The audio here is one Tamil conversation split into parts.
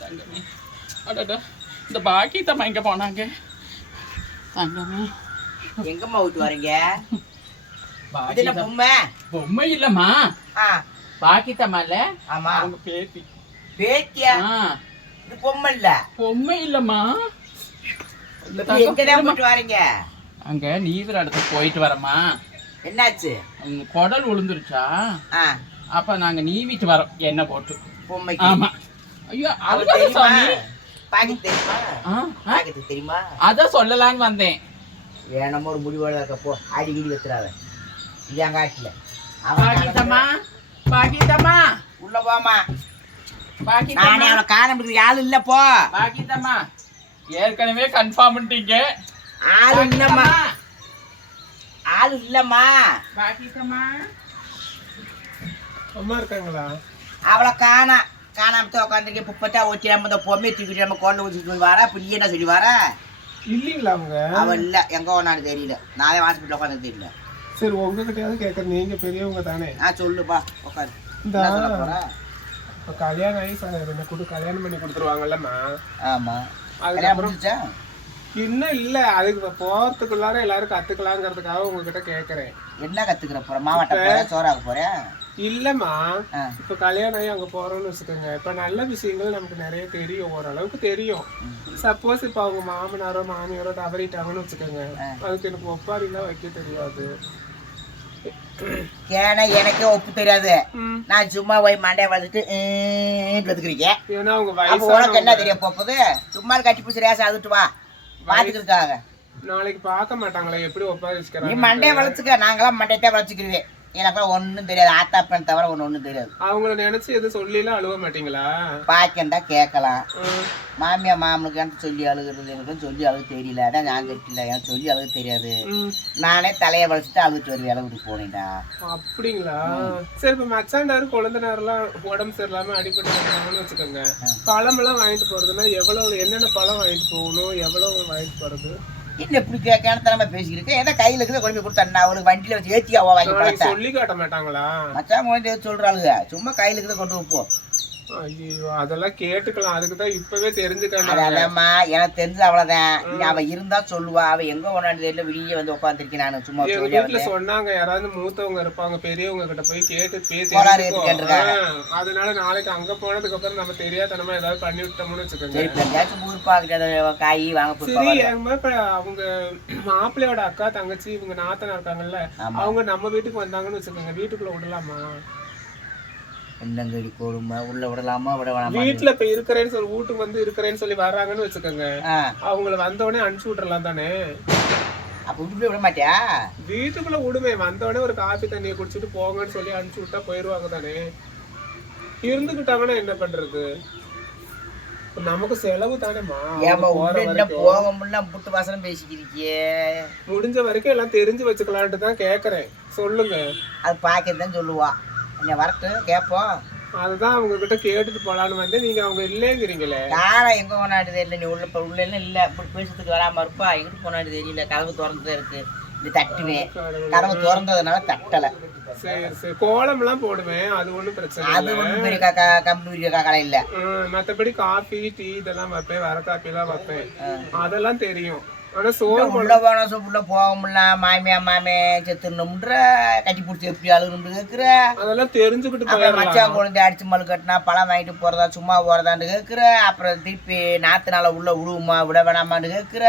தங்கமே அடடா இந்த பாக்கி தம்மா எங்க போனாங்க? தங்கமே. எங்கம்மா விட்டு வரீங்க? என்ன பொம்மை? பொம்மை இல்லம்மா. ஆ. பாக்கி தம்மா இல்ல? ஆமா. அவங்க பேத்தி. பேத்தியா? இது பொம்மை இல்ல? பொம்மை இல்லம்மா. வரீங்க? அங்க நீவிர இடத்துக்கு போயிட்டு வரமா என்னாச்சு? குடல் விழுந்துருச்சா அப்ப நாங்க நீவிட்டு வரோம். எண்ணெய் போட்டு. பொம்மைக்கு? ஆமா. ஐயோ அழுகாத தெரியுமா? சாமி? பாக்கெட் தெரியுமா? பாக்கெட் தெரியுமா? அதான் சொல்லலான்னு வந்தேன். வேணாம ஒரு முடிவோட இருக்கப்போ அடி கிடி வச்சுறாத இது என் காட்டுல பாக்கித்தம்மா பாக்கித்தம்மா உள்ள போமா நானே காண முடியுது ஆள் இல்ல போ. பாக்கித்தம்மா ஏற்கனவே கன்ஃபார்ம் பண்ணிட்டீங்க. ஆள் இல்லம்மா. ஆள் இல்லம்மா. பாக்கித்தம்மா அம்மா இருக்காங்களா? அவளை காணா காணாம உட்காந்துருக்க புப்பத்தா ஒட்டி நம்ம இந்த பொம்மையை தூக்கிட்டு நம்ம கொண்டு வச்சு சொல்லி வரா? இப்ப நீ என்ன சொல்லி வர? இல்லைங்களா அவங்க? அவ இல்ல. எங்க போனான்னு தெரியல. நானே ஹாஸ்பிட்டல் உட்காந்து தெரியல. சரி உங்ககிட்டயாவது கேட்கறேன். நீங்க பெரியவங்க தானே. ஆ சொல்லுப்பா உட்காரு. இந்த இப்ப கல்யாணம் ஆகி சார் என்ன கொடு கல்யாணம் பண்ணி கொடுத்துருவாங்கல்லம்மா. ஆமா. கல்யாணம் அதுக்கப்புறம் இன்னும் இல்ல. அதுக்கு இப்ப போறதுக்குள்ளார எல்லாரும் கத்துக்கலாங்கிறதுக்காக உங்ககிட்ட கேக்குறேன் என்ன கத்துக்கிற போற? மாவட்ட போற? சோறாக்க போற? இல்லம்மா. இப்ப கல்யாணம் ஆகி அங்க போறோம்னு வச்சுக்கோங்க. இப்ப நல்ல விஷயங்கள் நமக்கு நிறைய தெரியும். ஓரளவுக்கு தெரியும். சப்போஸ் இப்ப அவங்க மாமனாரோ மாமியாரோ தவறிட்டாங்கன்னு வச்சுக்கோங்க. அதுக்கு எனக்கு ஒப்பாரிலாம் வைக்க தெரியாது. ஏன்னா எனக்கே ஒப்பு தெரியாது. நான் சும்மா போய் மண்டைய வளர்த்துட்டு கத்துக்கிறீங்க ஏன்னா அவங்க அப்ப உனக்கு என்ன தெரிய போகுது? சும்மா கட்டி பிடிச்சி ரேசம் அழுட்டு வா. பாத்துக்கிறதுக்காக. நாளைக்கு பார்க்க மாட்டாங்களே. எப்படி ஒப்பாரி நீ மண்டைய வளர்த்துக்க நாங்களாம் மண்டையத்தான் வளர்த்துக்கிருவேன் எனக்கெல்லாம் ஒண்ணும் தெரியாது. ஆத்தா பெண் தவிர ஒண்ணு ஒண்ணும் தெரியாது. அவங்கள நினைச்சு எதுவும் சொல்லிலாம் அழுவ மாட்டீங்களா? பாக்கண்டா கேட்கலாம். மாமியா மாமனுக்கு சொல்லி அழுகுறது? எனக்கு சொல்லி அழுக தெரியல. அதான் நான் கட்டில எனக்கு சொல்லி அழுக தெரியாது. நானே தலையை வளைச்சிட்டு அழுதுட்டு வருவேன். இளவுட்டு போனேன்டா. அப்படிங்களா? சரி இப்ப மச்சாண்டாரு குழந்தைனாரெல்லாம் உடம்பு சரியில்லாம அடிப்பட்டு வச்சுக்கோங்க. பழம் எல்லாம் வாங்கிட்டு போறதுன்னா எவ்வளவு என்னென்ன பழம் வாங்கிட்டு போகணும்? எவ்வளவு வாங்கிட்டு போறது? என்ன இப்படி கேட்கானத்தனமா பேசிக்கிட்டு ஏதோ கையில இருக்கிறத கொண்டு போய் கொடுத்தா அவளுக்கு வண்டியில வச்சு ஏத்தியாவா வாங்கி சொல்லி காட்ட மாட்டாங்களா? மச்சான் சொல்றாளுங்க. சும்மா கையில இருக்கிறத கொண்டு வைப்போம் ஐயோ அதெல்லாம் கேட்டுக்கலாம். அதுக்கு தான் இப்பவே தெரிஞ்சுக்கணும் அதாம்மா எனக்கு தெரிஞ்சு அவ்வளவுதான். அவ இருந்தா சொல்லுவா. அவ எங்க போனான்னு தெரியல. வெளியே வந்து உட்காந்துருக்கேன் நான். சும்மா வீட்டுல சொன்னாங்க யாராவது மூத்தவங்க இருப்பாங்க பெரியவங்க கிட்ட போய் கேட்டு பேசி அதனால நாளைக்கு அங்க போனதுக்கு அப்புறம் நம்ம தெரியாதனமா ஏதாவது பண்ணி விட்டோம்னு வச்சுக்கோங்க. காய் வாங்க சரி அவங்க மாப்பிள்ளையோட அக்கா தங்கச்சி இவங்க நாத்தனா இருக்காங்கல்ல. அவங்க நம்ம வீட்டுக்கு வந்தாங்கன்னு வச்சுக்கோங்க. வீட்டுக்குள்ள விடலாமா? என்னங்கடி கொடுமை? உள்ள விடலாமா? விட வேணாமா? வீட்டுல இப்ப இருக்கிறேன்னு சொல்லி வீட்டுக்கு வந்து இருக்கிறேன்னு சொல்லி வர்றாங்கன்னு வச்சுக்கோங்க. அவங்கள வந்த உடனே அனுப்பிச்சு விட்டுறலாம் தானே? அப்ப விட்டு போய் விட மாட்டியா? வீட்டுக்குள்ள விடுமே. வந்த உடனே ஒரு காபி தண்ணியை குடிச்சிட்டு போங்கன்னு சொல்லி அனுப்பிச்சு விட்டா போயிருவாங்க தானே? இருந்துகிட்டாங்கன்னா என்ன பண்றது? நமக்கு செலவு வரைக்கும். போக முடியல புட்டு வாசனம் பேசிக்கிறியே. முடிஞ்ச வரைக்கும் எல்லாம் தெரிஞ்சு வச்சுக்கலான்ட்டு தான் கேக்குறேன். சொல்லுங்க. அது பாக்கெட் தான் சொல்லுவா. என்ன வரட்டும் கேட்போம் அதுதான் அவங்க கிட்ட கேட்டுட்டு போலான்னு வந்து நீங்க அவங்க இல்லைங்கிறீங்களே. யாரா எங்க போனாட்டு தெரியல. நீ உள்ள இப்ப உள்ள எல்லாம் இல்ல. இப்படி பேசுறதுக்கு வராம இருப்பா. எங்கிட்டு போனாட்டு தெரியல. கதவு திறந்துதான் இருக்கு. இது தட்டுவேன் கதவு திறந்ததுனால தட்டல. சரி சரி. கோலம் எல்லாம் போடுவேன். அது ஒண்ணும் பிரச்சனை அது ஒண்ணும் பெரிய இல்ல. ம், மத்தபடி காஃபி டீ இதெல்லாம் வைப்பேன். வர காப்பி எல்லாம் வைப்பேன் அதெல்லாம் தெரியும். உள்ள போன உள்ள போக முடியல மாமியா மாமே செத்துணும்ன்ற கட்டி பிடிச்சி எப்படி அழுகுன்னு கேக்குற. அதெல்லாம் தெரிஞ்சுக்கிட்டு மச்சான் குழந்தை அடிச்சு மழு கட்டினா பழம் வாங்கிட்டு போறதா சும்மா போறதான்னு கேக்குற. அப்புறம் திருப்பி நாத்துனால உள்ள விடுவோமா விட வேணாமான்னு கேக்குற.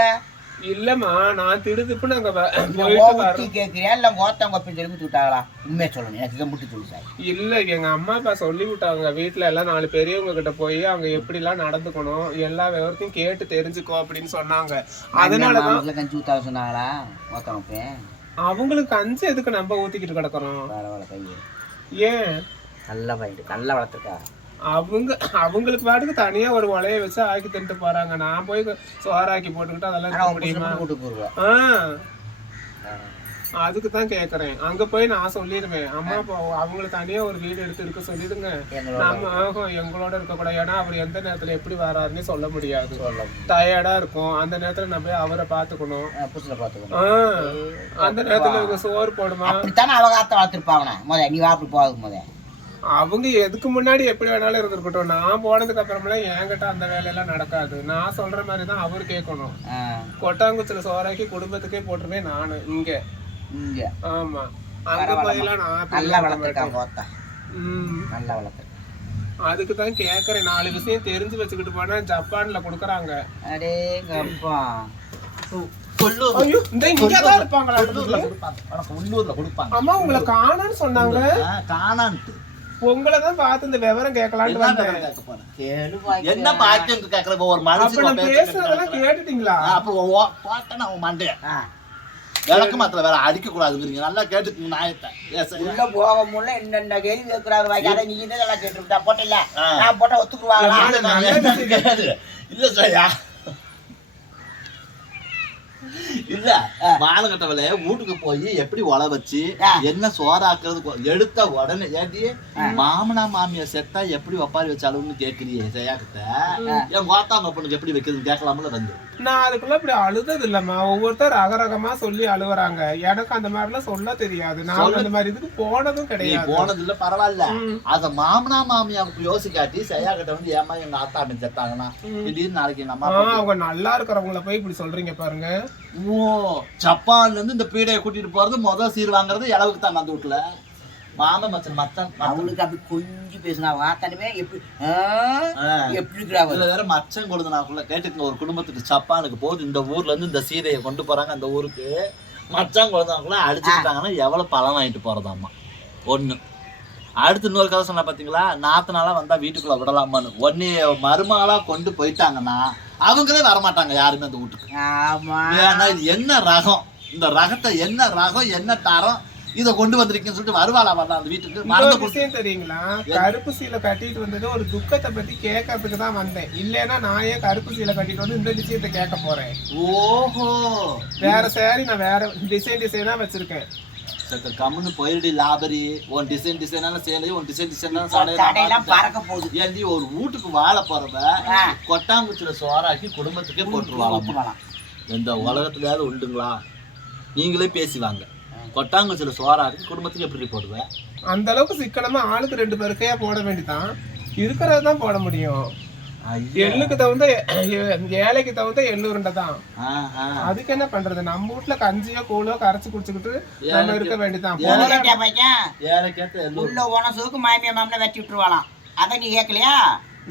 இல்லம்மா நான் திடுதிப்புன்னு அங்க போயிட்டு கேக்குறியா? இல்ல கோத்தம் கொப்பி சொல்லி விட்டாங்களா? உண்மையை சொல்லணும். எனக்கு முட்டி சொல்லு சார். இல்ல எங்க அம்மா அப்பா சொல்லி விட்டாங்க. வீட்ல எல்லாம் நாலு பெரியவங்க கிட்ட போய் அவங்க எப்படி எல்லாம் நடந்துக்கணும் எல்லா விவரத்தையும் கேட்டு தெரிஞ்சுக்கோ அப்படின்னு சொன்னாங்க. அதனாலதான் கஞ்சி ஊத்தாத சொன்னாங்களா? வைப்பேன் அவங்களுக்கு கஞ்சி எதுக்கு நம்ம ஊத்திக்கிட்டு கிடக்குறோம்? ஏன்? நல்லா பையன் நல்லா வளர்த்துருக்கா. அவங்க அவங்களுக்கு பாட்டுக்கு தனியா ஒரு உலைய வச்சு ஆக்கி தின்ட்டு போறாங்க. நான் போய் சோறாக்கி போட்டுக்கிட்டு அதெல்லாம் இருக்க முடியுமா? ஆ. அதுக்கு தான் கேக்குறேன். அங்க போய் நான் சொல்லிடுவேன். அம்மா அவங்களுக்கு தனியா ஒரு வீடு எடுத்து இருக்க சொல்லிடுங்க. நம்ம எங்களோட இருக்கக்கூடாது ஏன்னா அவர் எந்த நேரத்துல எப்படி வராருன்னு சொல்ல முடியாது. டயர்டா இருக்கும். அந்த நேரத்துல நம்ம போய் அவரை பாத்துக்கணும் அந்த நேரத்துல சோறு போடுமா? அப்படித்தானே அவகாத்த வளர்த்துருப்பாங்க முத நீ வா அப்படி போகாது முத அவங்க எதுக்கு முன்னாடி எப்படி வேணாலும் இருந்திருக்கட்டும். நான் போனதுக்கு அப்புறமெல்லாம் என்கிட்ட அந்த வேலையெல்லாம் நடக்காது. நான் சொல்ற மாதிரி தான் அவர் கேட்கணும். கொட்டாங்குச்சில சோறாக்கி குடும்பத்துக்கே போட்டுருவேன் நானு இங்க. இங்க. ஆமா. அங்க போயெல்லாம் நான் நல்லா ம். நல்லா வளர்த்துருக்காங்க. அதுக்கு தான் கேக்குறேன் நாலு விஷயம் தெரிஞ்சு வச்சுக்கிட்டு போனா ஜப்பான்ல கொடுக்குறாங்க. அடே தான் இருப்பாங்களா? உள்ளூர்ல கொடுப்பாங்க. அம்மா உங்களை காணான்னு சொன்னாங்க. காணான்ட்டு. உங்களை தான் பார்த்து இந்த விவரம் கேட்கலான்னு என்ன வந்தேன். என்ன பாக்கியம் கேக்குற ஒரு மனுஷன் நான் பேசுறதெல்லாம் கேட்டுட்டீங்களா? அப்ப போட்டேன் அவன் மண்டைய? விளக்கு மாத்திர வேற அடிக்க கூடாதுங்கிறீங்க நல்லா கேட்டுக்கோங்க நாயத்தை. உள்ள போக முடியல என்னென்ன கேள்வி கேட்கிறாரு வாய்க்கார நீ தான் எல்லாம் கேட்டுருந்தா போட்டல ஆ. நான் போட்டா கேளு. இல்ல சரியா? இல்ல. மானகட்டவளே வீட்டுக்கு போய் எப்படி உழ வச்சு. என்ன சோறாக்குறது எடுத்த உடனே ஏடி மாமனா மாமியா செத்தா எப்படி ஒப்பாரி வச்சாலும்னு கேக்குறியே ஜெயாக்கிட்ட என் கோத்தாங்க பொண்ணுக்கு எப்படி வைக்கிறதுன்னு கேட்கலாம்ல வந்து. நான் அதுக்குள்ள இப்படி அழுதது இல்லம்மா ஒவ்வொருத்தர் ரகரகமா சொல்லி அழுகுறாங்க எனக்கு அந்த மாதிரிலாம் சொல்ல தெரியாது. நான் அந்த மாதிரி இதுக்கு போனதும் கிடையாது. போனது இல்ல பரவாயில்ல. அத மாமனா மாமியாவுக்கு யோசிக்காட்டி செய்யா கிட்ட வந்து ஏமா எங்க ஆத்தா அப்படி செத்தாங்கன்னா திடீர்னு நாளைக்கு எங்க அம்மா ஆ, அவங்க நல்லா இருக்கிறவங்கள போய் இப்படி சொல்றீங்க பாருங்க. ஓ ஜப்பான்ல இருந்து இந்த பீடையை கூட்டிட்டு போறது முதல் சீர் வாங்குறது இளவுக்கு தான் அந்த வீட்டுல. மாமன் மச்சன் மத்தன் அவளுக்கு அப்படி கொஞ்சம் பேசினா வாத்தானுமே எப்படி. எப்படி இருக்கிறா அவரு? இதுல வேற மச்சம் கொடுத்தனாக்குள்ள கேட்டுங்க ஒரு குடும்பத்துக்கு ஜப்பானுக்கு போகுது இந்த ஊர்ல இருந்து இந்த சீதையை கொண்டு போறாங்க அந்த ஊருக்கு. மச்சான் குழந்தைக்குள்ள அடிச்சுக்கிட்டாங்கன்னா எவ்வளவு பழம் வாங்கிட்டு போறதாம்மா. ஒண்ணு. அடுத்து இன்னொரு கதை சொன்ன பாத்தீங்களா? நாத்தனால வந்தா வீட்டுக்குள்ள விடலாமான்னு. ஒன்னே மருமகளா கொண்டு போயிட்டாங்கன்னா அவங்களே வரமாட்டாங்க யாருமே அந்த வீட்டுக்கு. ஆமா. ஏன்னா இது என்ன ரகம்? இந்த ரகத்தை என்ன ரகம் என்ன தரம்? இதை கொண்டு வந்திருக்கீங்கன்னு சொல்லிட்டு வருவாளா வரலாம் அந்த வீட்டுக்கு? மறந்து விஷயம் தெரியுங்களா? கருப்பு சீலை கட்டிட்டு வந்தது ஒரு துக்கத்தை பத்தி கேட்கறதுக்கு தான் வந்தேன். இல்லைன்னா நான் ஏன் கருப்பு சீலை கட்டிட்டு வந்து இந்த விஷயத்தை கேட்க போறேன்? ஓஹோ. வேற சேரீ நான் வேற டிசைன் டிசைனா வச்சிருக்கேன். சத்த கம்முன்னு போயிடுடி லாபரி. உன் டிசைன் டிசைனான சேலை உன் டிசைன் டிசைனான தடையெல்லாம் சாலை பறக்க போகுது. ஏண்டி ஒரு வீட்டுக்கு வாழ போறவ ஆ. கொட்டாங்குச்சில சோறாக்கி குடும்பத்துக்கே ஊத்துவாளாம். எந்த உலகத்துலயாவது உண்டுங்களா? நீங்களே பேசிவாங்க கொட்டாங்குச்சில சோறாக்கி குடும்பத்துக்கு எப்படி போடுவேன் அந்த அளவுக்கு சிக்கனமா ஆளுக்கு ரெண்டு பேருக்கையா போட வேண்டியதான் இருக்கிறது தான் போட முடியும். எள்ளுக்கு தகுந்த ஏழைக்கு தகுந்த எள்ளு உருண்டை தான். அதுக்கு என்ன பண்றது? நம்ம வீட்டுல கஞ்சியோ கூழோ கரைச்சு குடிச்சுக்கிட்டு நம்ம இருக்க வேண்டியதான் உள்ள உனசுக்கு மாமியா மாமனை வெட்டி விட்டுருவாளாம். அதை நீ கேட்கலையா?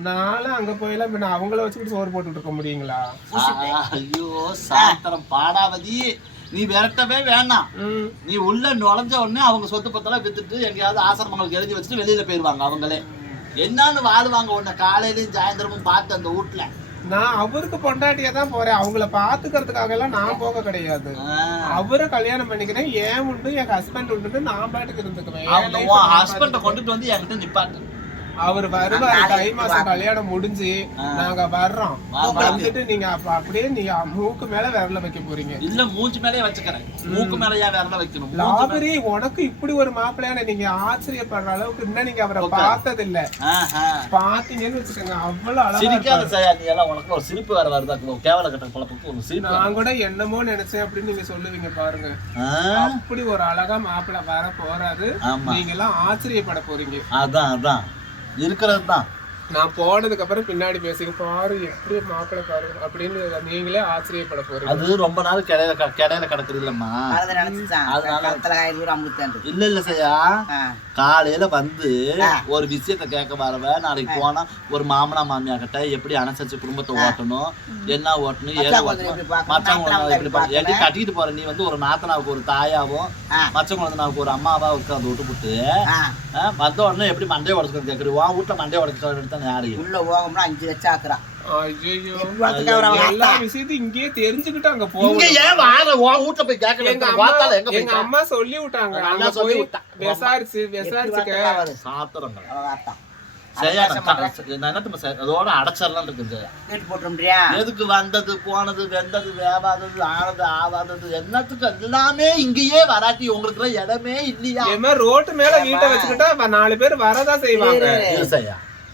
நானும் அங்க போயெல்லாம் பின்ன அவங்கள வச்சுக்கிட்டு சோறு போட்டுட்டு இருக்க முடியுங்களா? ஐயோ சாத்திரம் பாடாவதி நீ விரட்டவே வேணாம். நீ உள்ள நுழைஞ்ச உடனே அவங்க சொத்து பத்தெல்லாம் வித்துட்டு எங்கேயாவது ஆசிரமங்களுக்கு எழுதி வச்சுட்டு வெளியில போயிருவாங்க அவங்களே. என்னன்னு வாழ்வாங்க உன்னை காலையிலயும் சாயந்தரமும் பார்த்து அந்த வீட்டுல நான் அவருக்கு பொண்டாட்டியா தான் போறேன். அவங்கள பாத்துக்கிறதுக்காக எல்லாம் நான் போக கிடையாது. அவரை கல்யாணம் பண்ணிக்கிறேன். ஏன் உண்டு என் ஹஸ்பண்ட் உண்டு நான் பாட்டுக்கு இருந்துக்குவேன். ஹஸ்பண்ட கொண்டுட்டு வந்து என்கிட்ட நிப்பாட்டு. அவர் வருவாரு தை மாசம் கல்யாணம் முடிஞ்சு நாங்க வர்றோம். வந்துட்டு நீங்க அப்ப அப்படியே நீங்க மூக்கு மேல விரல வைக்க போறீங்க. இல்ல மூஞ்சி மேலயே வச்சுக்கிறேன். மூக்கு மேலயா விரல வைக்கணும். லாபரி உனக்கு இப்படி ஒரு மாப்பிள்ளையான நீங்க ஆச்சரியப்படுற அளவுக்கு இன்னும் நீங்க அவரை பார்த்தது இல்ல. பாத்தீங்கன்னு வச்சுக்கோங்க அவ்வளவு அழகா சிரிக்காத. சயா நீ எல்லாம் உனக்கு ஒரு சிரிப்பு வேற வருதா கேவல கட்ட குழப்பத்துக்கு ஒரு சிரிப்பு நான் கூட என்னமோ நினைச்சேன் அப்படின்னு நீங்க சொல்லுவீங்க பாருங்க. அப்படி ஒரு அழகா மாப்பிள்ளை வர போறாரு. நீங்க எல்லாம் ஆச்சரியப்பட போறீங்க. அதான் அதான். இருக்கிறது தான் நான் போனதுக்கு அப்புறம் பின்னாடி பேசுங்க பாரு எப்படி மாப்பிள்ளை பாரு அப்படின்னு நீங்களே ஆச்சரியப்பட போறீங்க. அது ரொம்ப நாள் கிடையில க- கிடையில கிடக்குது இல்லம்மா இல்ல இல்ல சையா. காலையில வந்து ஒரு விஷயத்த கேட்க வரவ நாளைக்கு போனா ஒரு மாமனா மாமியா கிட்ட எப்படி அனுசரிச்சு குடும்பத்தை ஓட்டணும் என்ன ஓட்டணும் ஏது ஓட்டணும் எப்படி பார்க்கணும், மச்சவங்க எப்படி கட்டிட்டு போற? நீ வந்து ஒரு நாத்தனாவுக்கு ஒரு தாயாவும். மச்ச குழந்தைனாவுக்கு ஒரு அம்மாவா உட்காந்து விட்டுப்புட்டு ஆ, ஆ, வந்த உடனே எப்படி மண்டையை உடச்சுக்கணும் கேட்குறது உன் வீட்டுல மண்டையை உடச்சு எடுத்தா யாரு உள்ள போகணும்னா அஞ்சு லட்சம் ஆக்குறான். எல்லா விஷயத்தையும் இங்கேயே தெரிஞ்சுக்கிட்டு அங்க ஏன் உன் வீட்டுல போய் எங்க அம்மா வாத்தால எங்க எங்க போய் அம்மா சொல்லி விட்டாங்க அங்க சொல்லி போய். விசாரிச்சு விசாரிச்சுக்க அதோட இருக்கு எதுக்கு வந்தது போனது வெந்தது வேவாதது ஆனது ஆவாதது என்னத்துக்கு எல்லாமே இங்கேயே வராட்டி உங்களுக்கு இடமே இல்லையா? ரோட்டு மேல வீட்டை வச்சுக்கிட்டா நாலு பேர் வரதான் செய்வாங்க.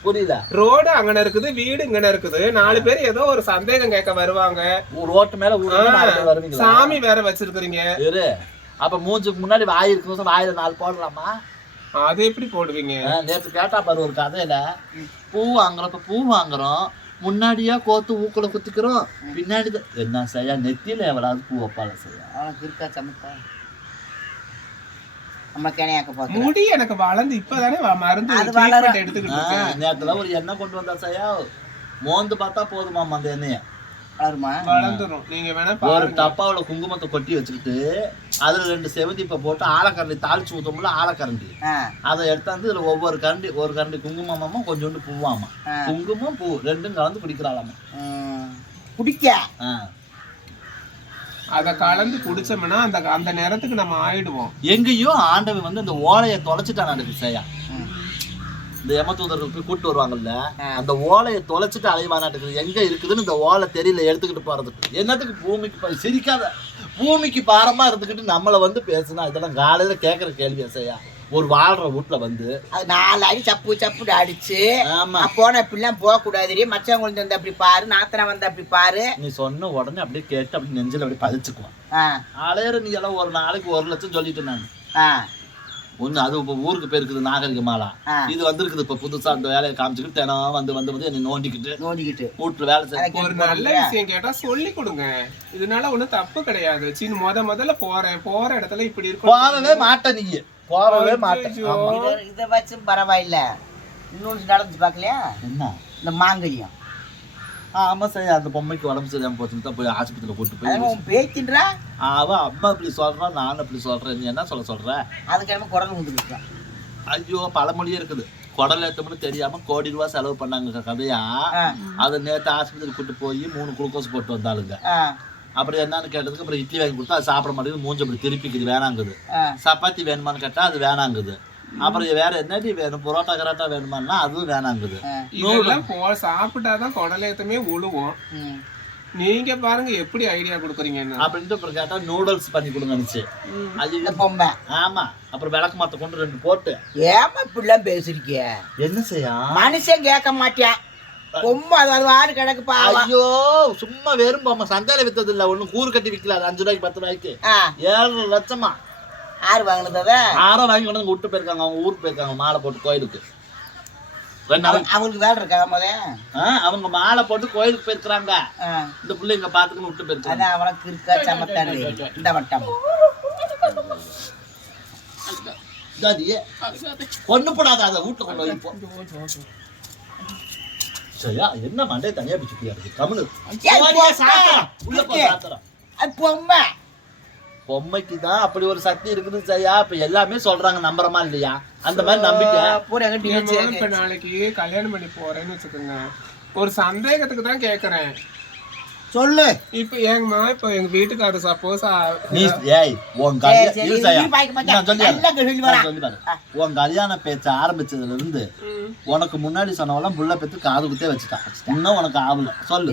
புரியல ரோடு அங்கன இருக்குது வீடு இங்கன இருக்குது. நாலு பேர் ஏதோ ஒரு சந்தேகம் கேட்க வருவாங்க. ஒரு ரோட்டு மேல வருவீங்களா? சாமி வேற வச்சிருக்கிறீங்க. இரு. அப்ப மூஞ்சுக்கு முன்னாடி வாய் இருக்கும் வாயில நாலு போடலாமா? அது எப்படி போடுவீங்க? நேத்து கேட்டா பாரு ஒரு கதையில. பூ வாங்குறப்ப பூ வாங்குறோம் முன்னாடியா கோத்து ஊக்குல குத்திக்கிறோம் பின்னாடி என்ன செய்யா நெத்தியில எவ்வளவு பூ வைப்பால செய்யா? அவனுக்கு இருக்கா சமத்தா நம்ம கிணையாக்க பார்த்து முடி எனக்கு வளர்ந்து இப்பதானே மருந்து அது வளரும். எடுத்துக்கிட்டு இருக்கேன். நேத்துல ஒரு எண்ணெய் கொண்டு வந்தா செய்யா மோந்து பார்த்தா போதுமாமா அந்த எண்ணெய. வளருமா? வளர்ந்துரும். நீங்க வேணா ஒரு டப்பாவுல குங்குமத்தை கொட்டி வச்சுக்கிட்டு அதுல ரெண்டு செவந்திப்பை போட்டு ஆலக்கரண்டி தாளிச்சு ஊத்தோம்ல ஆலக்கரண்டி. அதை எடுத்தாந்து இதுல ஒவ்வொரு கரண்டி ஒரு கரண்டி குங்குமமாமா கொஞ்சோண்டு பூவாமா. குங்குமம் பூ ரெண்டும் கலந்து குடிக்கிறாளாமா ம். குடிக்க. அத கலந்து குடிச்சோம்னா அந்த அந்த நேரத்துக்கு நம்ம ஆயிடுவோம் எங்கேயோ ஆண்டவன் வந்து அந்த ஓலையை தொலைச்சிட்டான் எனக்கு செய்யா. இந்த யமதூதர்கள் போய் கூட்டு வருவாங்கல்ல. அந்த ஓலையை தொலைச்சிட்டு அலைவானாட்டுக்கு எங்க இருக்குதுன்னு இந்த ஓலை தெரியல எடுத்துக்கிட்டு போறதுக்கு என்னத்துக்கு பூமிக்கு சிரிக்காத பூமிக்கு பாரமா இருந்துக்கிட்டு நம்மளை வந்து பேசுனா இதெல்லாம் காலையில கேட்கற கேள்வியா செய்யா ஒரு வாழ்ற வீட்டுல வந்து அது நாலு அடி சப்பு சப்புன்னு அடிச்சு ஆமா. நான் போன இப்படிலாம் போக கூடாது மச்சான் கொண்டு வந்து அப்படி பாரு நாத்தனா வந்து அப்படி பாரு. நீ சொன்ன உடனே அப்படியே கேட்டு அப்படி நெஞ்சில அப்படியே பதிச்சுக்குவான் ஆ. அலையிற நீ எல்லாம் ஒரு நாளைக்கு ஒரு லட்சம் சொல்லிட்டு நான் ஒண்ணு அது இப்ப ஊருக்கு போயிருக்குது நாகரிகமாலா ஆ. இது வந்திருக்குது இப்ப புதுசா அந்த வேலையை காமிச்சுக்கிட்டு தினம் வந்து வந்து வந்து என்னை நோண்டிக்கிட்டு நோண்டிக்கிட்டு. வீட்டுல வேலை செய்ய ஒரு நல்ல? விஷயம் கேட்டா சொல்லி கொடுங்க. இதனால ஒண்ணும் தப்பு கிடையாது. சின்ன முத முதல்ல போறேன். போற இடத்துல இப்படி போகவே இருக்கும் மாட்ட நீ. போகவே மாட்ட ஐயோ. ஆமா. இத- இத வச்சும் பரவாயில்ல. இன்னொன்று நடந்துச்சு பார்க்கலையா? என்ன? இந்த மாங்கல்யம். ஆ, ஆமா சார். அந்த பொம்மைக்கு உடம்பு சரியாம போச்சுன்னு தான் போய் ஆஸ்பத்திரியில கூட்டு போய் அதனால உன் பேச்சுன்றா அவ அம்மா இப்படி சொல்றான் நான் இப்படி சொல்றேன். நீ என்ன சொல்ல சொல்ற? அதுக்கு நம்ம குரல் வந்துருக்கான் ஐயோ பழமொழியே இருக்குது. குடல் ஏத்தம்னு தெரியாம கோடி ரூபாய் செலவு பண்ணாங்க கதையா? ஆ. அதை நேத்து ஆஸ்பத்திரி கூட்டு போய் மூணு குளுக்கோஸ் போட்டு வந்தாளுங்க. ஆ. அப்புறம் என்னன்னு கேட்டதுக்கு அப்புறம் இட்லி வாங்கி கொடுத்தா அது சாப்பிட மாட்டேங்குது மூஞ்சி அப்படி திருப்பிக்குது வேணாங்குது. சப்பாத்தி வேணுமான்னு கேட்டா அது வேணாங்குது. அப்புறம் வேற என்னடி வேணும்? புரோட்டா கராட்டா வேணுமான்னா அதுவும் வேணாங்குது. இதெல்லாம் போ சாப்பிட்டாதான் குடலேத்தமே உழுவோம். நீங்க பாருங்க எப்படி ஐடியா கொடுக்குறீங்கன்னு அப்படின்ட்டு அப்புறம் கேட்டா நூடுல்ஸ் பண்ணி கொடுங்கன்னுச்சு அது பொம்மை ஆமா. அப்புறம் விளக்கு மாத்த கொண்டு ரெண்டு போட்டு. ஏமா இப்படிலாம் பேசிருக்கிய? என்ன செய்யா? மனுஷன் கேட்க மாட்டான் பொம்மை அது அது வாடு கிடக்கு பாவம். ஐயோ சும்மா வெறும் பொம்மை. சந்தையில வித்தது இல்ல ஒண்ணு கூறு கட்டி விக்கல. அது அஞ்சு ரூபாய்க்கு பத்து ரூபாய்க்கு. ஆ. ஏழரை லட்சமா. ஆறு வாங்கினது ஆறோ வாங்கி கொண்டு வந்து விட்டு போயிருக்காங்க. அவங்க ஊருக்கு போயிருக்காங்க. மாலை போட்டு கோயிலுக்கு. அவங்களுக்கு வேலை இருக்கா முத ஆ, அவங்க மாலை போட்டு கோயிலுக்கு போயிருக்கிறாங்க. இந்த பிள்ளை இங்க பாத்துக்கணும் விட்டு போயிருக்காங்க. அதான் அவனுக்கு இருக்கா சமத்தாரு இந்த வட்டம். கொண்டு போடாத அதை வீட்டுல கொண்டு போய் போ. சரியா என்ன மண்டே தனியா பிச்சுக்கியா இருக்கு? கம்முனு ஏய், போடியா, போ, சாத்திரம். உள்ள பொம்மை. பொம்மைக்கு தான் அப்படி ஒரு சக்தி இருக்குது சரியா? இப்ப எல்லாமே சொல்றாங்க நம்புறமா இல்லையா? அந்த மாதிரி நம்பிக்கை. இப்ப நாளைக்கு கல்யாணம் பண்ணி போறேன்னு வச்சுக்கோங்க. ஒரு சந்தேகத்துக்கு தான் கேக்குறேன். சொல்லு. இப்ப ஏங்கம்மா இப்ப எங்க வீட்டுக்காரர் சப்போஸ் நீ ஏய் உன் கல்யாணம். உன் கல்யாண பேச்ச ஆரம்பிச்சதுல இருந்து உனக்கு முன்னாடி சொன்னவெல்லாம் புள்ள பெத்து காது குத்தே வச்சுட்டான் இன்னும் உனக்கு ஆகல. சொல்லு?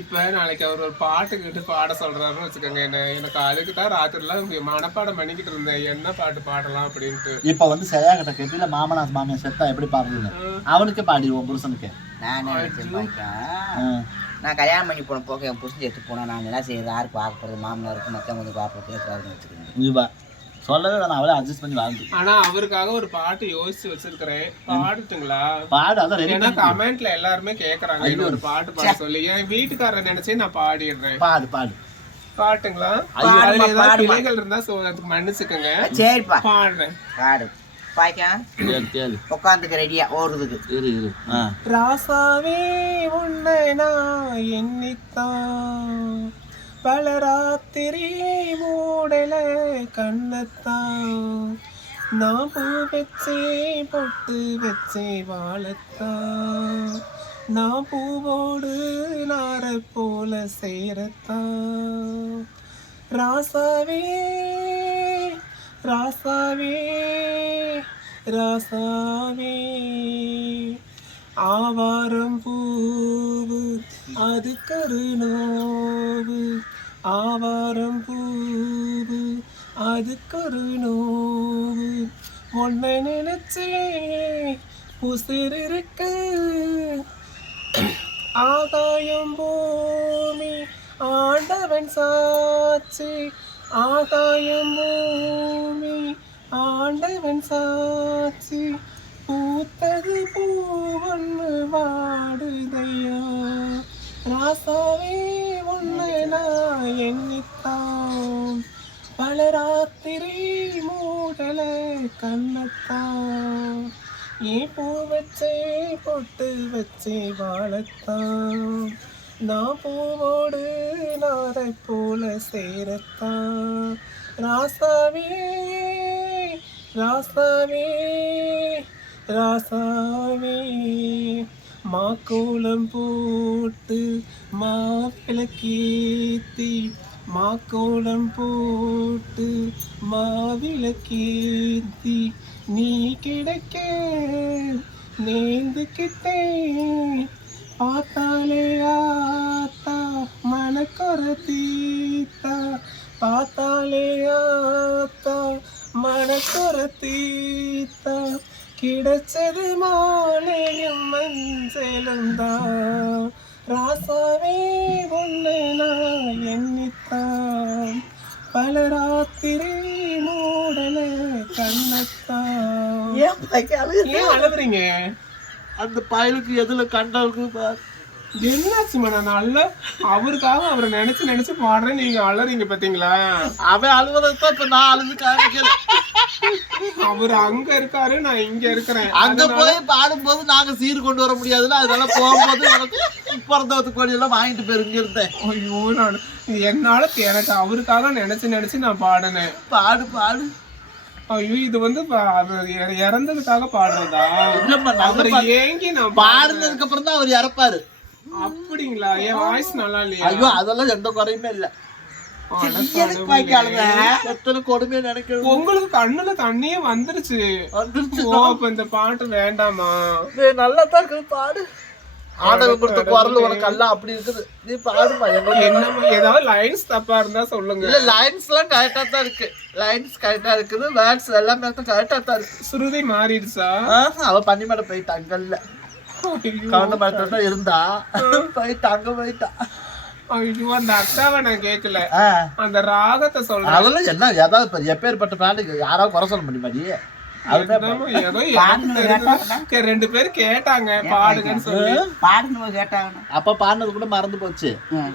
இப்ப நாளைக்கு அவர் ஒரு பாட்டு கேட்டு பாட சொல்றாருன்னு வச்சுக்கோங்க. என்ன எனக்கு அதுக்கு தான் ராத்திரிலாம் மனப்பாடம் பண்ணிக்கிட்டு இருந்தேன். என்ன பாட்டு பாடலாம் அப்படின்ட்டு. இப்ப வந்து சரியா கிட்ட கேட்டில மாமனார் மாமியார் செத்தா எப்படி பாடுறது? அவனுக்கு பாடிடுவோம் புருஷனுக்கு. நான் கல்யாணம் பண்ணி போன போக என் புருஷன் எடுத்து போனா நான் என்ன செய்யறது? யாருக்கு பார்க்க போறது மாமனாருக்கு மச்சம் வந்து பார்க்க பேசுறாருன்னு வச்சுக்கோங்க. சொல்லவே வேணாம் அவளே அட்ஜஸ்ட் பண்ணி வாழ்ந்து ஆனா அவருக்காக ஒரு பாட்டு யோசிச்சு வச்சிருக்கிறேன். பாடுட்டுங்களா? பாடு அதான் ரெடி ஏன்னா கமெண்ட்ல எல்லாருமே கேக்குறாங்க. என்ன ஒரு பாட்டு பாட சொல்லி. என் வீட்டுக்காரர் நினைச்சே நான் பாடிடுறேன். பாடு பாடு. பாட்டுங்களா? அதுல ஏதாவது. பிழைகள் இருந்தா so அதுக்கு மன்னிச்சுக்கோங்க. சரிப்பா. பாடுறேன். பாடு. உட்காந்துக்க ரெடியா ஓடுறதுக்கு. இரு இரு. ஆ. ராசாவே உன்னை நான் எண்ணித்தான். பல ராத்திரி மூடல கண்ணத்தான். நான் பூ வச்சே பொட்டு வச்சே வாழத்தான். நான் பூவோடு நார போல சேரத்தான். ராசாவே ராசாவே ராசாவே. ஆவாரம் பூவு அது கருணோவு. ஆவாரம் பூவு அது கருணோவு. உன்னை நினைச்சே உசிர் இருக்கு ஆகாயம் பூமி ஆண்டவன் சாட்சி. ஆகாயம் பூமி ஆண்டவன் சாட்சி. பூத்தது பூவொன்று வாடுதையா ராசாவே உன்னை நான் எண்ணித்தான். பல ராத்திரி மூடல கண்ணத்தான். நீ பூ வச்சே பொட்டு வச்சே வாழத்தான். நான் பூவோடு நாரை போல சேரத்தான். ராசாவே ராசாவே ராசாவே மாக்கோலம் போட்டு மாவிளக்கேத்தி மாக்கோலம் போட்டு மாவிளக்கேத்தி நீ கிடைக்க நேர்ந்துக்கிட்டேன் பார்த்தாலே ஆத்தா மனக்கொர தீத்தா. பார்த்தாலே ஆத்தா மனக்கொர தீத்தா கிடைச்சது மாலையும் மஞ்சளும் தான் ராசாவே உன்னை நான் எண்ணித்தான். பல ராத்திரி மூடல கண்ணத்தான். ஏன் அழுகுறீங்க? அந்த பயலுக்கு எதுல கண்டம் இருக்கு பாரு. என்னாச்சுமா நான் நல்ல அவருக்காக அவரை நினைச்சு நினைச்சு பாடுறேன். நீங்க அழறீங்க பாத்தீங்களா? அவன் அழுவதான் இப்ப நான் அழுது அவர் அங்க இருக்காரு நான் இங்க இருக்கிறேன். அங்க போய் பாடும்போது நாங்க சீர் கொண்டு வர முடியாதுல்ல? அதனால போகும்போது எனக்கு பிறந்தவத்து கோடி எல்லாம் வாங்கிட்டு போயிருங்க இருந்தேன். ஐயோ நான் என்னால எனக்கு அவருக்காக நினைச்சு நினைச்சு நான் பாடினேன். பாடு பாடு. ஐயோ இது வந்து இறந்ததுக்காக பாடுறதா? அவர் ஏங்கி நான். பாடுனதுக்கு அப்புறம் தான் அவர் இறப்பாரு. அப்படிங்களா? என் வாய்ஸ் நல்லா இல்லையா? ஐயோ அதெல்லாம் எந்த குறையுமே இல்ல. உங்களுக்கு கண்ணுல தண்ணியே வந்துருச்சு. வந்துருச்சு. ஓ அப்ப இந்த பாட்டு வேண்டாமா? நல்லா தான் இருக்குது பாடு. ஆண்டவன் கொடுத்த குரல் உனக்கு எல்லாம் அப்படி இருக்குது. நீ பாடுமா எங்களுக்கு என்னமா ஏதாவது லைன்ஸ் தப்பா இருந்தா சொல்லுங்க. இல்ல லைன்ஸ் எல்லாம் கரெக்டா தான் இருக்கு. லைன்ஸ் கரெக்டா இருக்குது வேர்ட்ஸ் எல்லாமே கரெக்டா தான் இருக்கு. சுருதி மாறிடுச்சா? ஆஹ், அவ பன்னி மேல போயிட்டா அங்கல்ல ஐயோ கவுண்ட மரத்துல தான் இருந்தா. போயிட்டா அங்க போயிட்டா. ஐயோ அந்த அக்காவை நான் கேட்கல அந்த ராகத்தை சொல்றேன். அதெல்லாம் என்ன ஏதாவது எப்பேற்பட்ட பாட்டு யாராவது குறை சொல்ல முடியுமாடி ரெண்டு பேரும் கேட்டாங்க பாடுங்கன்னு சொல்லி. பாடுன்னு கேட்டாங்கன்னு. அப்ப பாடினது கூட மறந்து போச்சு.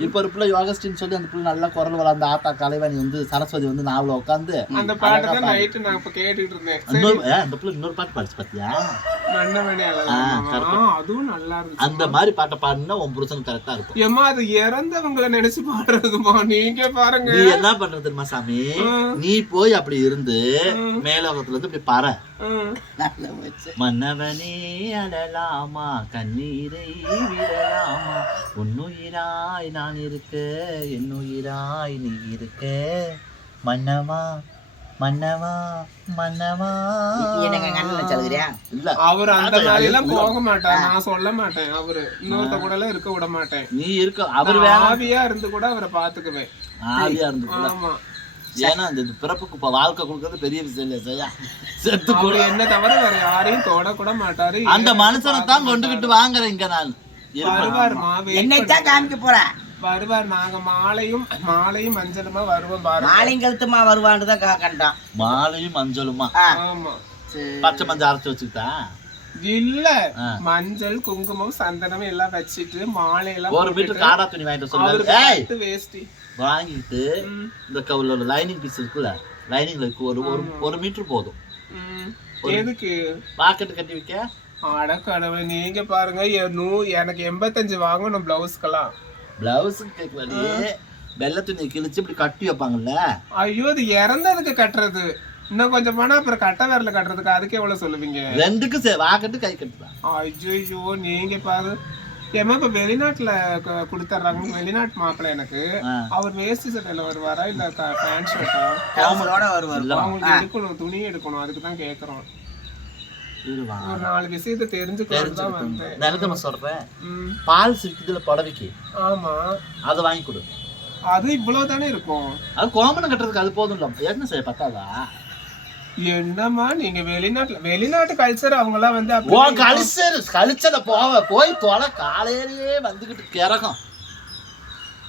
இப்ப ஒரு பிள்ளை யோகஸ்டின்னு சொல்லி அந்த பிள்ளை நல்லா குரல் வர அந்த ஆத்தா கலைவாணி வந்து சரஸ்வதி வந்து நாவல உட்காந்து அந்த பாட்டு தான் நைட்டு நான் இப்ப கேட்டுட்டு இருந்தேன். அந்த பிள்ளை இன்னொரு பாட்டு படிச்சு பாத்தியா? அந்த மாதிரி பாட்டை பாடினா உன் புருஷன் கரெக்டா இருக்கும். ஏமா அது இறந்தவங்களை நினைச்சு பாடுறதுமா நீங்க பாருங்க. நீ என்ன பண்றது தெரியுமா சாமி? நீ போய் அப்படி இருந்து மேலோகத்துல இருந்து இப்படி பாரு மன்னவனே அழலாமா கண்ணீரை விடலாமா? உன்னுயிராய் நான் இருக்க என்னுயிராய் நீ இருக்க. மன்னவா மன்னவா மன்னவா. எனக்கு இல்ல. அவர் அந்த மாதிரி எல்லாம் போக மாட்டார். நான் சொல்ல மாட்டேன். அவரு இன்னொருத்த கூட எல்லாம் இருக்க விட மாட்டேன். நீ இருக்க அவர் ஆவியா இருந்து கூட அவரை பாத்துக்குவேன் ஆவியா இருந்து ஆமா. ஏன்னா அந்த பிறப்புக்கு இப்ப வாழ்க்கை கொடுக்கறது பெரிய விஷயம் இல்லையா சரியா செத்து கூட அவர் என்ன தவிர வேற யாரையும் தொட கூட மாட்டாரு. அந்த மனுஷனை தான் கொண்டுகிட்டு வாங்குறேன் இங்க நான். என்னைத்தான் காமிக்க போற. வருவார். நாங்க மாலையும் மாலையும் மஞ்சளுமா வருவோம் பாருங்க. மாலையும் கழுத்துமா வருவான்னு தான் கா- கண்டான். மாலையும் மஞ்சளுமா? ஆமா. பச்சை மஞ்சள் அரைச்சு வச்சுக்கிட்டா? இல்ல. மஞ்சள் குங்குமம் சந்தனம் எல்லாம் வச்சிட்டு மாலையெல்லாம் ஒரு மீட்டர் காடா துணி வாங்கிட்டு பத்து வேஷ்டி. வாங்கிட்டு இந்த கவுல லைனிங் பீஸ் இருக்குல்ல? லைனிங்ல இருக்கு. ஒரு ஒரு மீட்டர் போதும். எதுக்கு? பாக்கெட் கட்டி வைக்க? அட கடவுளே நீங்க பாருங்க. எனக்கு எண்பத்தஞ்சு வாங்கணும் பிளவுஸ்க்கெல்லாம் பிளவுஸுக்கு கேட்கலையே வெள்ளை துணியை கிழிச்சு இப்படி கட்டி வைப்பாங்கல்ல? ஐயோ இது இறந்ததுக்கு கட்டுறது. இன்னும் கொஞ்சம் போனா அப்புறம் கட்ட விரல கட்டுறதுக்கு அதுக்கு எவ்வளவு சொல்லுவீங்க? ரெண்டுக்கும் சே வாக்கெட்டு கை கட்டுதான் ஐயோ நீங்க பாரு ஏமா இப்ப வெளிநாட்டுல கொடுத்துட்றாங்க வெளிநாட்டு மாப்பிள்ளை எனக்கு. அவர் வேஷ்டி சட்டையில வருவாரா இல்ல பேண்ட் ஷர்ட்டா வருவார். அவங்களுக்கு எடுக்கணும் துணி எடுக்கணும். அதுக்கு தான் கேக்குறோம். ஒரு நாலு விஷயத்தை தெரிஞ்சுக்கணும் தான் வந்தேன். நிலத்தம சொல்றேன். பால் சிரிக்குதுல புடவைக்கு. ஆமா. அதை வாங்கி கொடு. அது இவ்வளவு தானே இருக்கும்? அது கோமணம் கட்டுறதுக்கு அது போதும் இல்ல. என்ன செய்ய பத்தாதா? என்னம்மா நீங்க வெளிநாட்டுல வெளிநாட்டு கல்ச்சர் அவங்க எல்லாம் வந்து ஓ கழிச்சல் கழிச்சத போவ போய் தொலை காலையிலேயே வந்துகிட்டு கிறகம்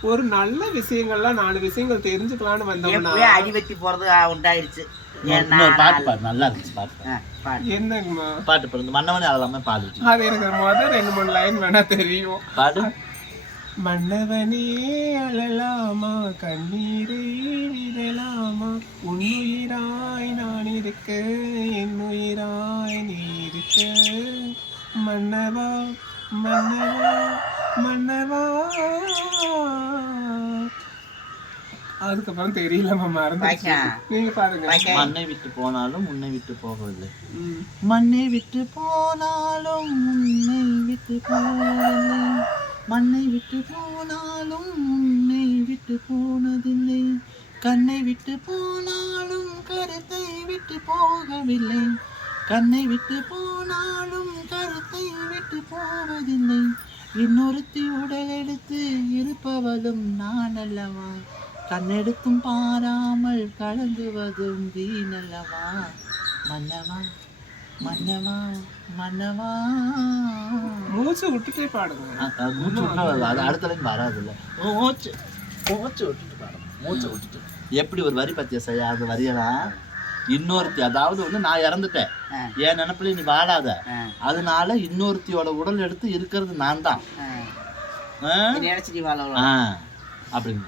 ஒரு நல்ல விஷயங்கள்லாம் நாலு விஷயங்கள் தெரிஞ்சுக்கலாம்னு வந்தோம்னா எப்படியோ அடி வெட்டி போறது உண்டாயிருச்சு. பாட்டு பாடு நல்லா இருந்துச்சு பாட்டு. என்னங்கம்மா? பாட்டு பாடு. மன்னவனே அதெல்லாமே பாடுச்சு அது எனக்கு முதல் ரெண்டு மூணு லைன் வேணா தெரியும். பாடு. மன்னவனே அழலாமா? கண்ணீரை விடலாமா உன்னுயிராய் நான் இருக்க என் உயிராய் நீ இருக்க. மன்னவா மன்னவா மன்னவா. அதுக்கப்புறம் தெரியலம்மா மறந்து. நீங்க பாருங்க. மண்ணை விட்டு போனாலும் உன்னை விட்டு போகவில்லை. மண்ணை விட்டு போனாலும் உன்னை விட்டு போவதில்லை மண்ணை விட்டு போனாலும் உன்னை விட்டு போனதில்லை. கண்ணை விட்டு போனாலும் கருத்தை விட்டு போகவில்லை. கண்ணை விட்டு போனாலும் கருத்தை விட்டு போவதில்லை. இன்னொருத்தி உடல் எடுத்து இருப்பவளும் நான் அல்லவா? கண்ணெடுத்தும் பாராமல் கலங்குவதும் வீணல்லவா? மன்னவா மன்னவா மன்னவா? மூச்சு விட்டுட்டே பாடுங்க. மூச்சு விட்டா அது- அடுத்த லைன் வராது இல்ல மூச்சு மூச்சு விட்டுட்டு பாடணும் மூச்சை விட்டுட்டு. எப்படி ஒரு வரி பத்தியா செய்ய? அது வரியலாம் இன்னொருத்தி அதாவது வந்து நான் இறந்துட்டேன். என் நினப்புல நீ வாழாத. அதனால இன்னொருத்தியோட உடல் எடுத்து இருக்கிறது நான் தான். ஆ? நீ வாழலாம் அப்படின்னு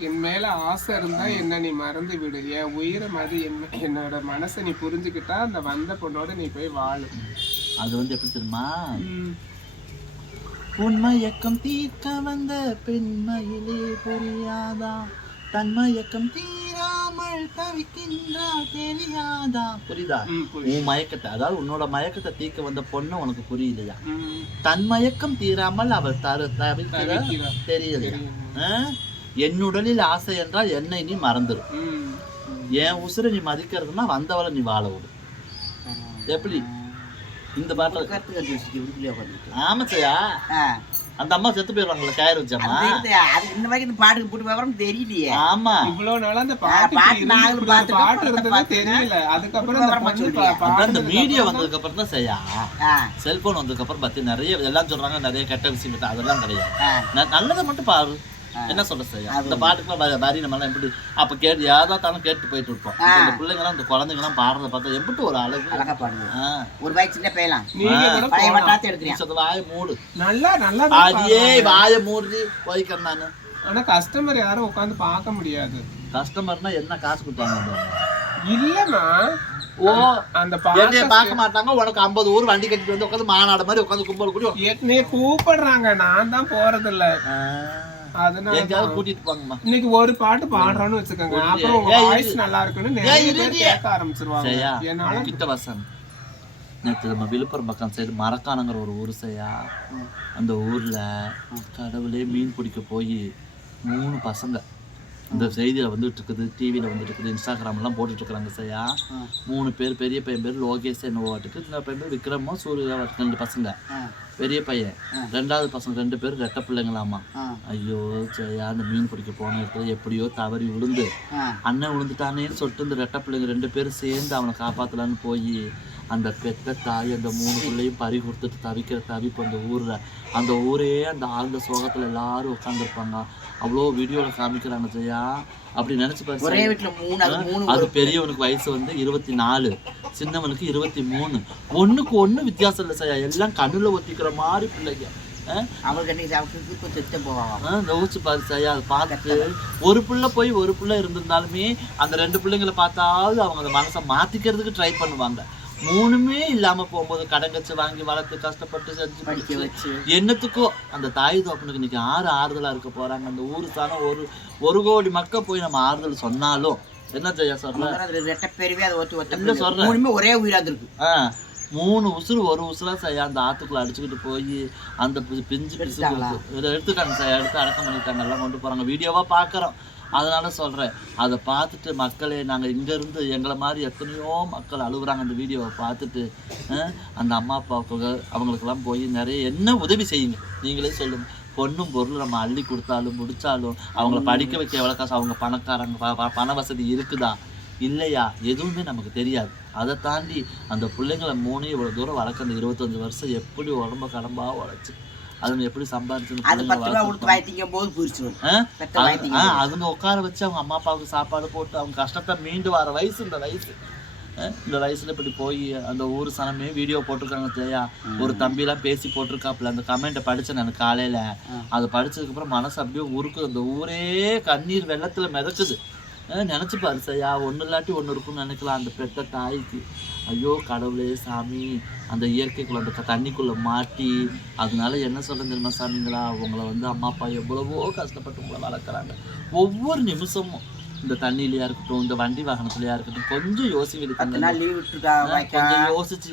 என் மேல ஆசை இருந்தா என்ன நீ மறந்து விடு என் உயிரை மதி என்ன என்னோட மனசை நீ புரிஞ்சுக்கிட்டா அந்த வந்த பொண்ணோட நீ போய் வாழு அது வந்து எப்படி தெரியுமா. உண்மயக்கம் தீர்க்க வந்த பெண்மையிலே புரியாதா தன்மயக்கம் தீராமல் தவிக்கின்றா தெரியாதா புரியுதா. உன் மயக்கத்தை அதாவது உன்னோட மயக்கத்தை தீர்க்க வந்த பொண்ணு உனக்கு புரியலையா ம். தன் மயக்கம் தீராமல் அவள் தரு தவிக்கிற. தெரியலையா? என்னுடலில் ஆசை என்றால் என்னை நீ மறந்துரு. ம். என் உசுரை நீ மதிக்கிறதுனா வந்தவளை நீ வாழ விடு. எப்படி? இந்த பாட்டில் ஆமா செய்யா ஆ. அந்த அம்மா செத்து போயிடுவாங்களே கயிறு வச்சம்மா அது இந்த மாதிரி இந்த பாட்டுக்கு போட்டு விவரம் தெரியலையே. ஆமா. இவ்வளவு நாளா அந்த பாட்டு நாங்களும் பாட்டு இருந்ததே. தெரியல. அதுக்கப்புறம் விவரமா பொண்ணு பாடுனதுக்கு மீடியா வந்ததுக்கு அப்புறம் தான் செய்யா? செல்போன் வந்ததுக்கு அப்புறம் பார்த்து நிறைய எல்லாம் சொல்றாங்க நிறைய கெட்ட விஷயம். அதெல்லாம் கிடையாது. நல்லதை மட்டும் பாரு. என்ன சொல்ற செய்யா இந்த பாட்டுக்குலாம் வ- வரி நம்ம எல்லாம் எப்படி அப்ப கேட்டு ஏதா தானும் கேட்டு போயிட்டு இருப்போம். இந்த பிள்ளைங்கலாம் இந்த குழந்தைங்கலாம் பாடுறத பார்த்தா எப்படி ஒரு அழகு. அழகா பாடுது ஆ. ஒரு வாய் சின்ன பேயலாம் நீங்க கூட பழைய. வட்டாத்து எடுக்கிறேன் வாய மூடு. நல்லா நல்லா பாடுறாங்க. வாய மூடி போய்க்கிறேன் நானு. ஆனா கஸ்டமர் யாரும் உட்கார்ந்து பார்க்க முடியாது. கஸ்டமர்னா என்ன காசு கொடுத்தாங்க? இல்லம்மா. ஓ அந்த என்னைய பாட்டு பார்க்க மாட்டாங்க. உனக்கு ஐம்பது ஊர் வண்டி கட்டிட்டு வந்து உட்காந்து மாநாடு மாதிரி உட்காந்து கும்பல் கூடி. நீ கூப்பிடுறாங்க. நான் தான் போறது இல்ல அதனால எங்கேயாவது கூட்டிட்டு போங்கம்மா. இன்னைக்கு ஒரு பாட்டு பாடுறோம்னு வச்சுக்கோங்க. அப்புறம் உங்க வாய்ஸ். நல்லா இருக்குன்னு நிறைய இரு, பேர் இரு. கேட்க ஆரம்பிச்சிருவாங்க. சரியா? என்னால கிட்ட வசன் நேற்று நம்ம விழுப்புரம் பக்கம் சைடு மரக்கானங்கிற ஒரு ஊர் செய்யா அந்த ஊர்ல கடவுளே மீன் பிடிக்க போய் மூணு பசங்க. இந்த செய்தியில வந்துட்டு இருக்குது டிவியில வந்துட்டு இருக்குது இன்ஸ்டாகிராம்லாம் போட்டுட்டு இருக்கிறாங்க செய்யா மூணு பேர் பெரிய பையன் பேர் லோகேஷ் என்னவோ வாட்டுக்கு இந்த பையன் பேர் விக்ரமோ சூர்யா ரெண்டு பசங்க. பெரிய பையன். ரெண்டாவது பசங்க ரெண்டு பேரும் ரெட்ட பிள்ளைங்களாமா. ஐயோ ஜெயா அந்த மீன் பிடிக்க போன இடத்துல எப்படியோ தவறி விழுந்து. அண்ணன் விழுந்துட்டானேன்னு சொல்லிட்டு இந்த ரெட்ட பிள்ளைங்க ரெண்டு பேரும் சேர்ந்து அவனை காப்பாத்தலான்னு போய் அந்த பெத்த தாய் அந்த மூணு பிள்ளையும் பறி கொடுத்துட்டு தவிக்கிற தவிப்பு அந்த ஊர்ல. அந்த ஊரே அந்த ஆழ்ந்த சோகத்துல எல்லாரும் உட்காந்துருப்பாங்க அவ்வளோ வீடியோல காமிக்கிறாங்க ஜெயா. அப்படி நினைச்சு பாரு ஒரே. வீட்டுல மூணு அது பெரியவனுக்கு வயசு வந்து இருபத்தி நாலு சின்னவனுக்கு இருபத்தி மூணு ஒண்ணுக்கு ஒண்ணு வித்தியாசம் இல்லை சார் எல்லாம் கண்ணுல ஒத்திக்கிற மாதிரி பிள்ளைங்க. யோசிச்சு பாரு சரியா அதை பார்த்துட்டு. ஒரு புள்ள போய் ஒரு புள்ள இருந்திருந்தாலுமே அந்த ரெண்டு பிள்ளைங்களை பார்த்தாவது அவங்க அந்த மனசை மாத்திக்கிறதுக்கு ட்ரை பண்ணுவாங்க. மூணுமே இல்லாம போகும்போது கடன் கச்சு வாங்கி வளர்த்து கஷ்டப்பட்டு செஞ்சு படிக்க வச்சு. என்னத்துக்கோ அந்த தாய் தோப்பனுக்கு இன்னைக்கு ஆறு ஆறுதலா இருக்க போறாங்க. அந்த ஊருக்கான ஒரு ஒரு கோடி மக்கள் போய் நம்ம ஆறுதல் சொன்னாலும் என்ன ஜெயா. சொல்றேன். ஒரே உயிரா இருக்கு. மூணு உசுறு ஒரு உசுரா செய்ய அந்த ஆத்துக்குள்ள அடிச்சுக்கிட்டு போய் அந்த பிஞ்சு எடுத்துட்டாங்க சார் எடுத்து அடக்கம் பண்ணிட்டாங்க எல்லாம் கொண்டு போறாங்க. வீடியோவா பாக்குறோம். அதனால சொல்றேன். அதை பார்த்துட்டு மக்களே நாங்க இங்க இருந்து எங்களை மாதிரி எத்தனையோ மக்கள் அழுகுறாங்க அந்த வீடியோவை பார்த்துட்டு அந்த அம்மா அப்பாவுக்கு அவங்களுக்கெல்லாம் போய் நிறைய என்ன உதவி செய்யுங்க? நீங்களே சொல்லுங்க. பொண்ணும் பொருளும் நம்ம அள்ளி கொடுத்தாலும் முடிச்சாலும் அவங்கள படிக்க வைக்க எவ்வளோ காசு அவங்க பணக்காரங்க பண வசதி இருக்குதா? இல்லையா? எதுவுமே நமக்கு தெரியாது. அதை தாண்டி அந்த பிள்ளைங்களை மூணு இவ்வளோ தூரம் வளர்க்க அந்த இருபத்தஞ்சு வருஷம் எப்படி உடம்ப கடம்பா உழைச்சி அதுங்க எப்படி சம்பாதிச்சு அது பத்து ரூபா கொடுத்து போது புரிச்சிடும் அதுங்க உட்கார வச்சு அவங்க அம்மா அப்பாவுக்கு சாப்பாடு போட்டு அவங்க கஷ்டத்தை மீண்டு வர வயசு இந்த வயசு. இந்த வயசுல இப்படி போய் அந்த ஊர் சனமே வீடியோ போட்டிருக்காங்க இல்லையா ஒரு தம்பிலாம் பேசி போட்டிருக்காப்புல அந்த கமெண்ட்டை படிச்சேன் நான் காலையில. அதை படிச்சதுக்கு அப்புறம் மனசு அப்படியே உருக்குது அந்த ஊரே கண்ணீர் வெள்ளத்துல மிதக்குது. நினைச்சு பாரு சரியா? ஒண்ணு இல்லாட்டி ஒண்ணு இருக்கும்னு நினைக்கலாம் அந்த பெத்த தாய்க்கு. ஐயோ கடவுளே சாமி அந்த இயற்கைக்குள்ள அந்த தண்ணிக்குள்ளே மாட்டி அதனால என்ன சொல்கிறது தெரியுமா சாமிங்களா? உங்களை வந்து அம்மா அப்பா எவ்வளவோ கஷ்டப்பட்டு உங்களை வளர்க்குறாங்க. ஒவ்வொரு நிமிஷமும் இந்த தண்ணியிலயா இருக்கட்டும் இந்த வண்டி வாகனத்துலயா இருக்கட்டும் கொஞ்சம் கொஞ்சம் யோசிச்சு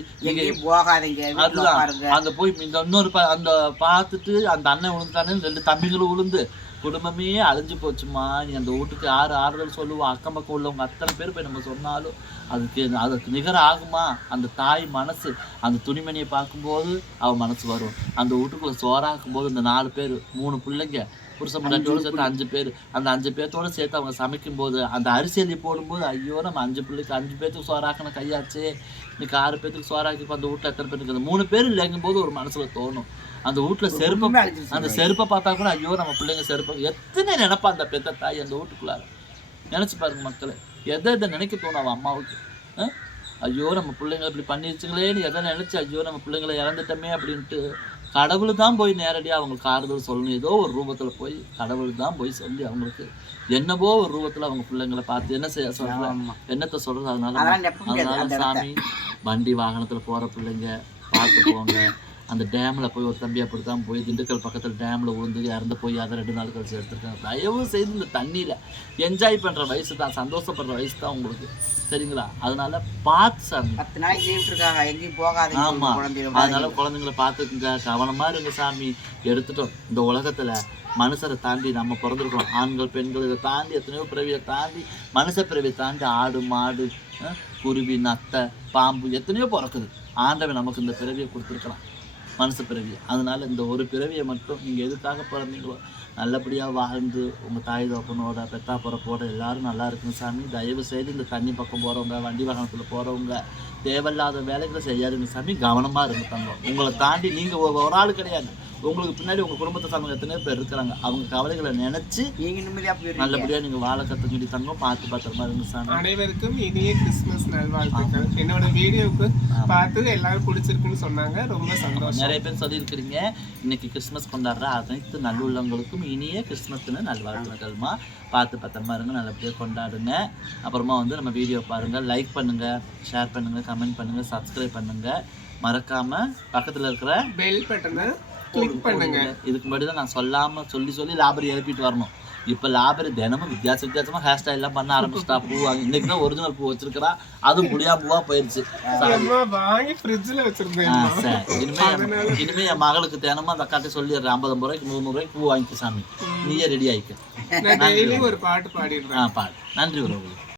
அதுதான். அங்க போய் இந்த இன்னொரு அந்த பார்த்துட்டு அந்த அண்ணன் விழுந்துட்டானே ரெண்டு தம்பிகளும் விழுந்து குடும்பமே அழிஞ்சு போச்சுமா நீ அந்த வீட்டுக்கு யார் ஆறுதல் சொல்லுவா. அக்கம் பக்கம் உள்ளவங்க அத்தனை பேர் போய் நம்ம சொன்னாலும் அதுக்கு அதுக்கு நிகர் ஆகுமா? அந்த தாய் மனசு அந்த துணிமணியை பார்க்கும்போது அவ மனசு வரும். அந்த வீட்டுக்குள்ள சோறாக்கும் போது இந்த நாலு பேர் மூணு பிள்ளைங்க புருஷ முன்னாடியோட சேர்த்து அஞ்சு பேர். அந்த அஞ்சு பேர்த்தோட சேர்த்து அவங்க சமைக்கும் போது அந்த அரிசி அள்ளி போடும்போது ஐயோ நம்ம அஞ்சு பிள்ளைக்கு அஞ்சு பேர்த்துக்கு சோறாக்கணும் கையாச்சே. இன்னைக்கு ஆறு பேர்த்துக்கு சோறாக்கி அந்த வீட்டில் எத்தனை பேர் இருக்குது மூணு பேர் இல்லைங்கும் போது ஒரு மனசுல தோணும். அந்த வீட்டுல செருப்பை அந்த செருப்பை பார்த்தா கூட ஐயோ நம்ம பிள்ளைங்க செருப்பை எத்தனை நினைப்பா அந்த பெத்த தாய் அந்த வீட்டுக்குள்ளார? நினைச்சு பாருங்க மக்களே எதை எதை நினைக்க தோணும் அவன் அம்மாவுக்கு? ஐயோ நம்ம பிள்ளைங்க இப்படி பண்ணிருச்சுங்களேன்னு எதை நினைச்சு ஐயோ நம்ம பிள்ளைங்களை இறந்துட்டோமே அப்படின்ட்டு கடவுள் தான் போய் நேரடியாக அவங்களுக்கு ஆறுதல் சொல்லணும். ஏதோ ஒரு ரூபத்தில் போய் கடவுள் தான் போய் சொல்லி அவங்களுக்கு என்னவோ ஒரு ரூபத்தில் அவங்க பிள்ளைங்களை பார்த்து என்ன செய்ய சொல்கிறேன் ஆமா. என்னத்தை சொல்கிறது அதனால அதனால சாமி வண்டி வாகனத்தில் போகிற பிள்ளைங்க பார்த்து போங்க. அந்த டேமில் போய் ஒரு தம்பி அப்படி தான் போய் திண்டுக்கல் பக்கத்தில் டேமில் விழுந்து இறந்து போய் அதை ரெண்டு நாள் கழிச்சு எடுத்துருக்காங்க. தயவு செய்து இந்த தண்ணியில் என்ஜாய் பண்ணுற வயசு தான் சந்தோஷப்படுற வயசு தான் உங்களுக்கு. சரிங்களா? அதனால பார்த்து சாமி. பத்து நாளைக்கு லீவ் விட்டுருக்காங்க. எங்கேயும் போகாதீங்க ஆமா. அதனால குழந்தைங்களை பார்த்துக்குங்க. கவனமா இருங்க சாமி. எடுத்துட்டோம். இந்த உலகத்துல மனுஷரை தாண்டி நம்ம பிறந்திருக்கோம் ஆண்கள் பெண்கள் இதை தாண்டி எத்தனையோ பிறவியை தாண்டி மனுஷ பிறவியை தாண்டி ஆடு மாடு குருவி நத்தை பாம்பு எத்தனையோ பிறக்குது. ஆண்டவன் நமக்கு இந்த பிறவியை கொடுத்துருக்கலாம் மனுஷ பிறவி. அதனால இந்த ஒரு பிறவியை மட்டும் நீங்க எதுக்காக பிறந்தீங்களோ நல்லபடியாக வாழ்ந்து உங்கள் தாய் தோப்பனோட பெத்தா பிறப்போட எல்லோரும் நல்லா இருக்குங்க சாமி. தயவு செய்து இந்த தண்ணி பக்கம் போகிறவங்க வண்டி வாகனத்தில் போகிறவங்க தேவையில்லாத வேலைகளை செய்யாதுங்க சாமி. கவனமாக இருங்க தங்கம். உங்களை தாண்டி நீங்கள் ஒரு ஆள் கிடையாது. உங்களுக்கு பின்னாடி உங்க குடும்பத்தை சார்ந்தவங்க எத்தனையோ பேர் இருக்கிறாங்க. அவங்க கவலைகளை நினைச்சு நீங்க நிம்மதியா போயிருக்கீங்க நல்லபடியா நீங்க வாழ கத்துக்கிட்டு தங்கம் பார்த்து பத்திரமா இருங்க சாமி. அனைவருக்கும் இனிய கிறிஸ்துமஸ் நல்வாழ்த்துக்கள். என்னோட வீடியோவுக்கு பார்த்து எல்லாரும் பிடிச்சிருக்குன்னு சொன்னாங்க. ரொம்ப சந்தோஷம். நிறைய பேர் சொல்லியிருக்கிறீங்க. இன்னைக்கு கிறிஸ்மஸ் கொண்டாடுற அனைத்து நல்லுள்ளவங்களுக்கும் இனிய கிறிஸ்மஸ்னு நல்வாழ்த்துக்கள்மா. பார்த்து பத்திரமா இருங்க நல்லபடியாக கொண்டாடுங்க. அப்புறமா வந்து நம்ம வீடியோ பாருங்க. லைக் பண்ணுங்க ஷேர் பண்ணுங்க கமெண்ட் பண்ணுங்க சப்ஸ்கிரைப் பண்ணுங்க. மறக்காம பக்கத்துல இருக்கிற பெல் பட்டனை கிளிக் பண்ணுங்க. இதுக்கு முன்னாடி தான் நான் சொல்லாம சொல்லி சொல்லி லாபரி எழுப்பிட்டு வரணும். இப்போ லாபரி தினமும் வித்தியாச வித்தியாசமா ஹேர் ஸ்டைல் எல்லாம் பண்ண ஆரம்பிச்சிட்டா பூ வாங்கி இன்னைக்கு தான் ஒரிஜினல் பூ வச்சிருக்கிறா. அதுவும் முடியா பூவா வாங்கி ஃப்ரிட்ஜில் வச்சிருந்தேன் சரி. இனிமே என் இனிமே என் மகளுக்கு தினமும் அந்த அக்காட்ட சொல்லிடுறேன். ஐம்பது ரூபாய்க்கு நூறு ரூபாய்க்கு பூ வாங்கிக்க சாமி. நீயே ரெடி ஆயிக்க. ஒரு பாட்டு பாடிடுறேன். பாடு. நன்றி உறவுகளே